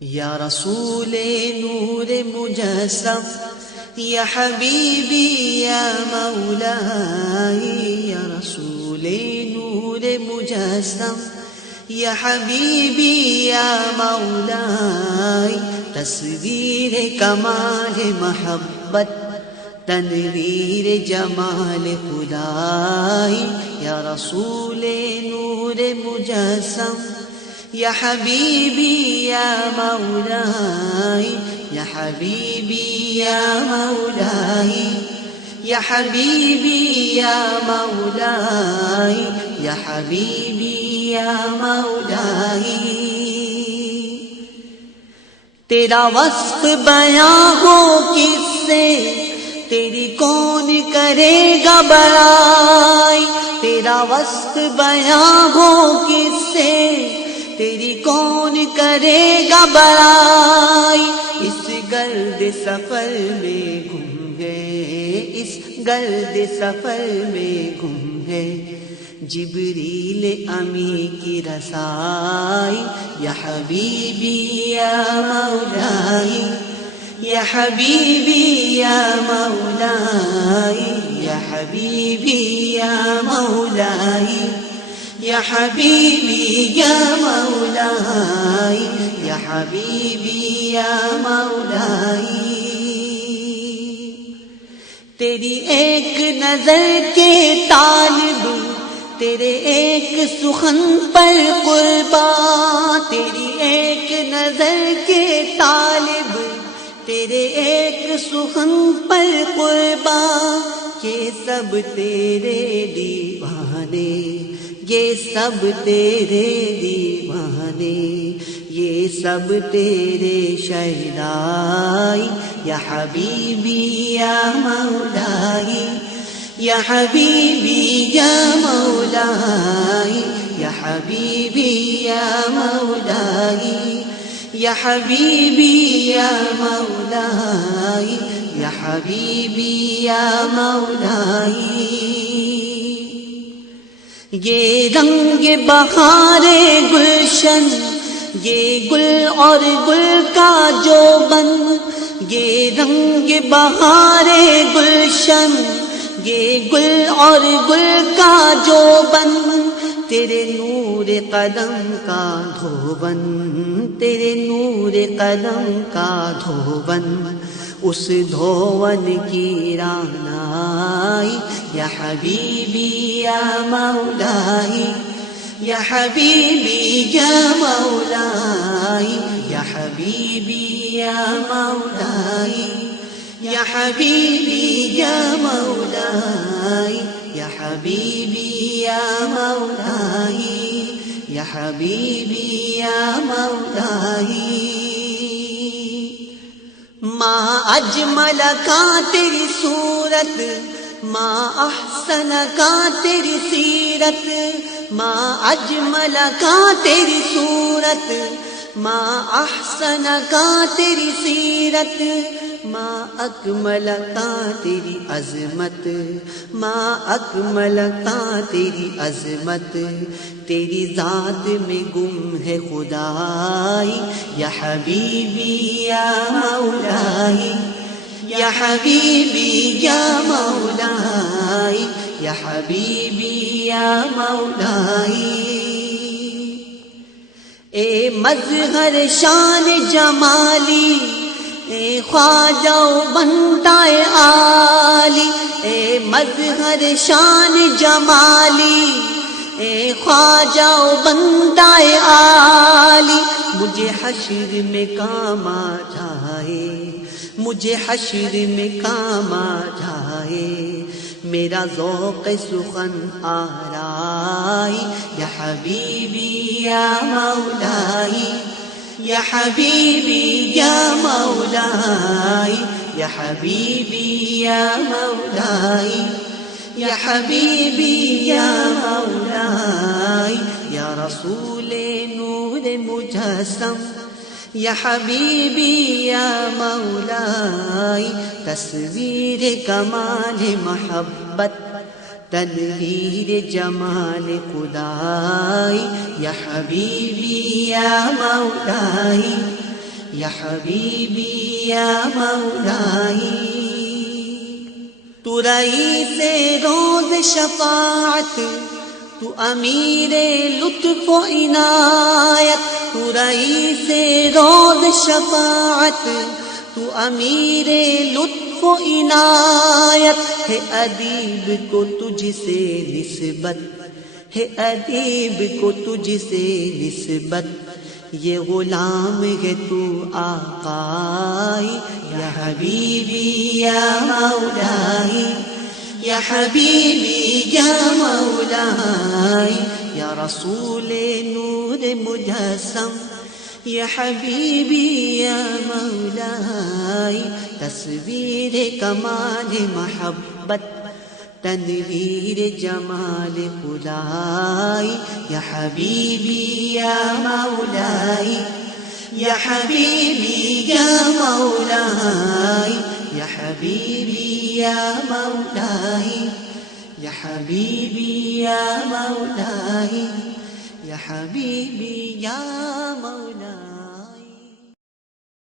یا رسول نور مجسم، یا حبیبی یا مولائی، یا رسول نور مجسم، یا حبیبی یا مولائی، تصویر کمال محبت، تنویر جمال خدائی، یا رسول نور مجسم، یا حبیبی یا مولائی، یا حبیبی یا مولائی، یا حبیبی یا مولائی، یا حبیبی یا مولائی۔ تیرا وصف بیاں ہو کس سے، تیری کون کرے گا بڑائی، تیرا وصف بیاں ہو کس سے، تیری کون کرے گا بڑائی۔ اس گرد سفر میں گم گئے، اس گرد سفر میں گم گئے، جبریل امی کی رسائی، یا حبیبی یا مولائی، یا حبیبی یا مولائی، یا حبیبی یا مولائی، یا حبیبی یا مولائی، یا حبیبی یا مولائی۔ تیری ایک نظر کے طالب، تیرے ایک سخن پر قربان، تیری ایک نظر کے طالب، تیرے ایک سخن پر قربان، یہ سب تیرے دیوانے، یہ سب تیرے دیوانے، یہ سب تیرے شہدائی، یا حبیبی یا مولائی، یا حبیبی یا مولائی، یا حبیبی یا مولائی، یا حبیبی یا مولائی، یا حبیبی یا مولائی۔ یہ رنگ بہار گلشن، یہ گل اور گل کا جو بن، یہ رنگ بہار گلشن، یہ گل اور گل کا جو بن، تیرے نور قدم کا دھوبن، تیرے نور قدم کا دھوبن، اس دھون کی رانائی، یا حبیبی یا مولائی، یا حبیبی یا مولائی، یا حبیبی یا مولائی، یا حبیبی یا مولائی، یا حبیبی یا مولائی، یا حبیبی یا مولائی۔ ماں اجمل کا تیری صورت، ماں احسن کا تیری سیرت، ماں اجمل کا تیری صورت، ماں احسن کا تیری سیرت، ماں اکمل کا تیری عظمت، ماں اکمل کا تیری عظمت، تیری ذات میں گم ہے خدائی، یا حبیبی یا مولائی، یا حبیبی یا مولائی، یا حبیبی یا مولائی۔ اے مظہر شان جمالی، اے خواجہ و بندہ عالی، اے مظہر شان جمالی، اے خواجہ و بندہ عالی، مجھے حشر میں کام آ جائے، مجھے حشر میں کام آ جائے، میرا ذوق سخن آرائی، یا حبیبی یا مولائی، یا حبیبی یا مولائی، یا حبیبی یا مولائی، یا حبیبی یا مولائی، یا رسول نور مجسم، یا حبیبی یا مولائی، تصویر کمال محبت، تنویر جمال خدائی، یا حبیبی یا مولائی، یا حبیبی یا مولائی. تو رئیس روز شفاعت، تو امیر لطف و عنایت. تو رئیس روز شفاعت، تو امیر لطف و عنایت. ہے ادیب کو تجھ سے نسبت، ہے ادیب کو تجھ سے نسبت. یہ غلام ہے تو آقائی. یا حبیبی یا مولائی، یا حبیبی یا مولائی. یا رسول نور مجسم، یا حبیبی یا مولائی. تصویر کمال محبت، تنویر جمال خدائی. یا حبیبی یا مولائی، یا حبیبی یا مولائی. یا حبیبی یا مولائی، یا حبیبی یا مولائی. یا حبیبی یا مولائی.